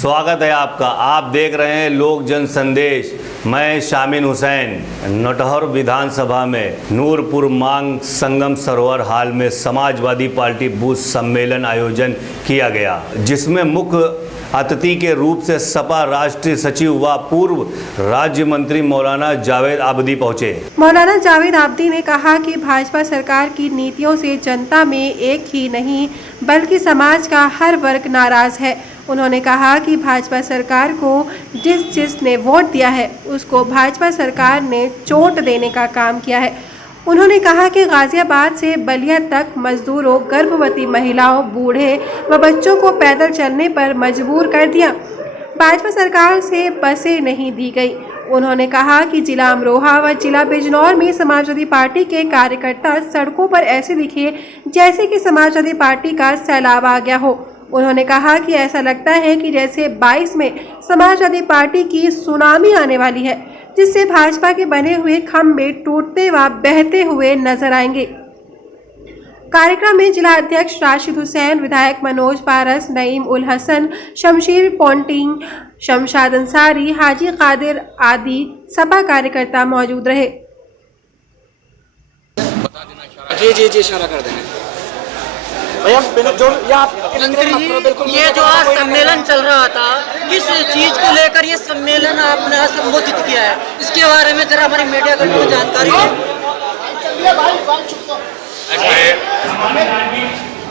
स्वागत है आपका। आप देख रहे हैं लोक जन संदेश। मैं शामिन हुसैन। नटहर विधानसभा में नूरपुर मांग संगम सरोवर हाल में समाजवादी पार्टी बूथ सम्मेलन आयोजन किया गया, जिसमें मुख्य अतिथि के रूप से सपा राष्ट्रीय सचिव व पूर्व राज्य मंत्री मौलाना जावेद आबदी पहुंचे। मौलाना जावेद आबदी ने कहा कि भाजपा सरकार की नीतियों से जनता में एक ही नहीं बल्कि समाज का हर वर्ग नाराज है। उन्होंने कहा कि भाजपा सरकार को जिसने वोट दिया है उसको भाजपा सरकार ने चोट देने का काम किया है। उन्होंने कहा कि गाजियाबाद से बलिया तक मजदूरों, गर्भवती महिलाओं, बूढ़े व बच्चों को पैदल चलने पर मजबूर कर दिया। भाजपा सरकार से बसें नहीं दी गई। उन्होंने कहा कि जिला अमरोहा व जिला बिजनौर में समाजवादी पार्टी के कार्यकर्ता सड़कों पर ऐसे दिखे जैसे कि समाजवादी पार्टी का सैलाब आ गया हो। उन्होंने कहा कि ऐसा लगता है कि जैसे 22 में समाजवादी पार्टी की सुनामी आने वाली है, जिससे भाजपा के बने हुए खंभे टूटते व बहते हुए नजर आएंगे। कार्यक्रम में जिला अध्यक्ष राशिद हुसैन, विधायक मनोज पारस, नईम उल हसन, शमशीर पोंटिंग, शमशाद अंसारी, हाजी कादिर आदि सपा कार्यकर्ता मौजूद रहे। जी इशारा कर देंगे भैया। ये जो आज सम्मेलन चल रहा था, किस चीज को लेकर ये सम्मेलन आपने संबोधित किया है, इसके बारे में जरा हमारी मीडिया को जानकारी दें।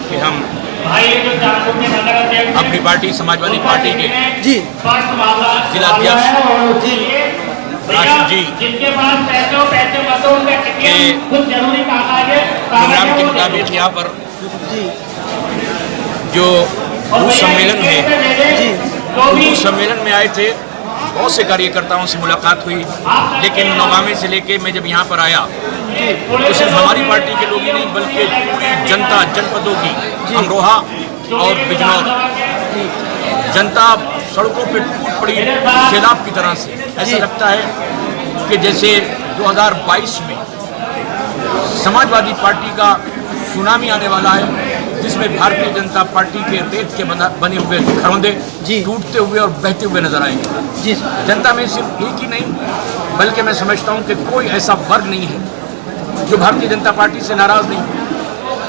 कि हम अपनी पार्टी समाजवादी पार्टी के जी जिला अध्यक्ष राशिद जी के प्रोग्राम के मुताबिक यहाँ पर जो बूथ सम्मेलन है, बूथ सम्मेलन में आए थे। बहुत से कार्यकर्ताओं से मुलाकात हुई, लेकिन नौगामे से लेके मैं जब यहाँ पर आया तो सिर्फ हमारी पार्टी के लोग ही नहीं बल्कि पूरी जनता, जनपदों की, अमरोहा और बिजनौर जनता सड़कों पर टूट पड़ी सैलाब की तरह से। ऐसा लगता है कि जैसे 2022 में समाजवादी पार्टी का सुनामी आने वाला है, जिसमें भारतीय जनता पार्टी के रेत के बने हुए घरौंदे टूटते हुए और बहते हुए नजर आएंगे। जी, जनता में सिर्फ एक ही नहीं बल्कि मैं समझता हूं कि कोई ऐसा वर्ग नहीं है जो भारतीय जनता पार्टी से नाराज नहीं।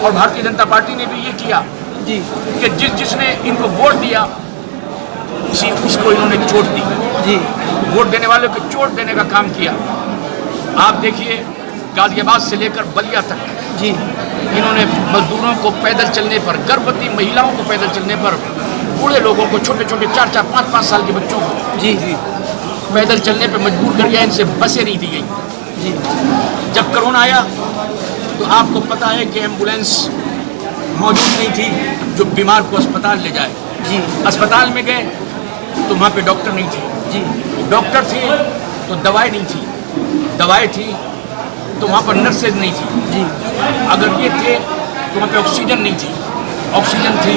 और भारतीय जनता पार्टी ने भी ये किया जी कि जिसने इनको वोट दिया उसको इन्होंने चोट दी। जी, वोट देने वालों को चोट देने का काम किया। आप देखिए गाजियाबाद से लेकर बलिया तक जी इन्होंने मजदूरों को पैदल चलने पर, गर्भवती महिलाओं को पैदल चलने पर, बूढ़े लोगों को, छोटे छोटे 4-4, 5-5 साल के बच्चों को जी पैदल चलने पर मजबूर कर दिया। इनसे बसें नहीं दी गई। जी, जब कोरोना आया तो आपको पता है कि एम्बुलेंस मौजूद नहीं थी जो बीमार को अस्पताल ले जाए। जी, अस्पताल में गए तो वहाँ पे डॉक्टर नहीं थे। जी, डॉक्टर थे तो दवाई नहीं थी, दवाई थी तो वहाँ पर नर्सेज नहीं थी। जी, अगर ये थे तो वहाँ पे ऑक्सीजन नहीं थी, ऑक्सीजन थी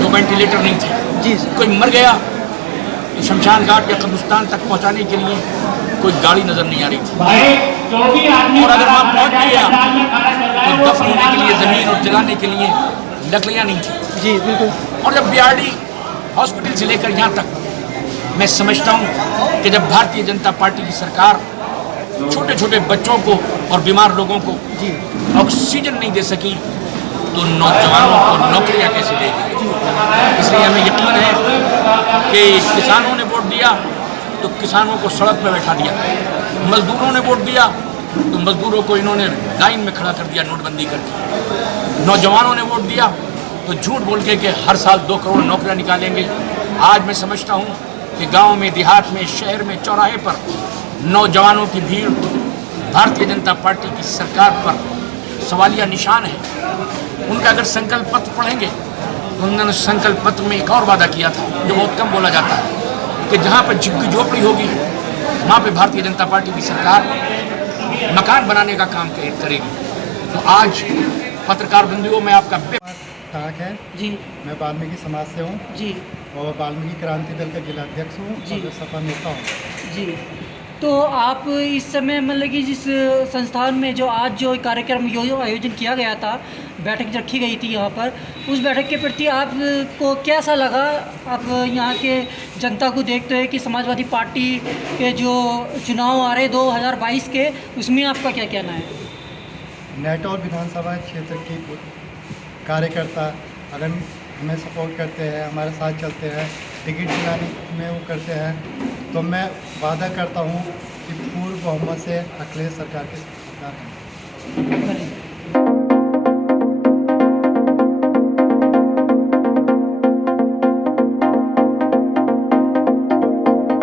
तो वेंटिलेटर नहीं थे। जी, कोई मर गया तो शमशान घाट या कब्रिस्तान तक पहुँचाने के लिए कोई गाड़ी नज़र नहीं आ रही थी। और अगर वहाँ पहुँच गया तो दफन होने के लिए ज़मीन और जलाने के लिए लकड़ियाँ नहीं थी। जी बिल्कुल। और जब बीआरडी हॉस्पिटल से लेकर यहाँ तक मैं समझता हूँ कि जब भारतीय जनता पार्टी की सरकार छोटे छोटे बच्चों को और बीमार लोगों को जी ऑक्सीजन नहीं दे सकी तो नौजवानों को नौकरियां कैसे देगी। इसलिए हमें यकीन है कि किसानों ने वोट दिया तो किसानों को सड़क पर बैठा दिया, मजदूरों ने वोट दिया तो मजदूरों को इन्होंने लाइन में खड़ा कर दिया नोटबंदी करके, नौजवानों ने वोट दिया तो झूठ बोल के कि हर साल 2 करोड़ नौकरियां निकालेंगे। आज मैं समझता हूँ कि गाँव में, देहात में, शहर में, चौराहे पर नौजवानों की भीड़ भारतीय जनता पार्टी की सरकार पर सवालिया निशान है। उनका अगर संकल्प पत्र पढ़ेंगे तो उन्होंने संकल्प पत्र में एक और वादा किया था जो बहुत कम बोला जाता है कि जहाँ पर झुग्गी झोपड़ी होगी वहाँ पे भारतीय जनता पार्टी की सरकार मकान बनाने का काम करेगी। तो आज पत्रकार बंधुओं में आपका ठाक है जी। मैं वाल्मीकि समाज से हूँ जी और वाल्मीकि क्रांति दल का जिला अध्यक्ष हूँ जी, सपा नेता हूँ जी। तो आप इस समय मतलब कि जिस संस्थान में जो आज जो कार्यक्रम आयोजन किया गया था, बैठक रखी गई थी यहाँ पर, उस बैठक के प्रति आपको कैसा लगा? आप यहाँ के जनता को देखते हैं कि समाजवादी पार्टी के जो चुनाव आ रहे 2022 के, उसमें आपका क्या कहना है? नेटौर विधानसभा क्षेत्र की कार्यकर्ता अगर हमें सपोर्ट करते हैं, हमारे साथ चलते हैं, टिकट दिलाने में वो करते हैं, तो मैं वादा करता हूँ कि पूर्ण बहुमत से अखिलेश सरकार की सरकार है।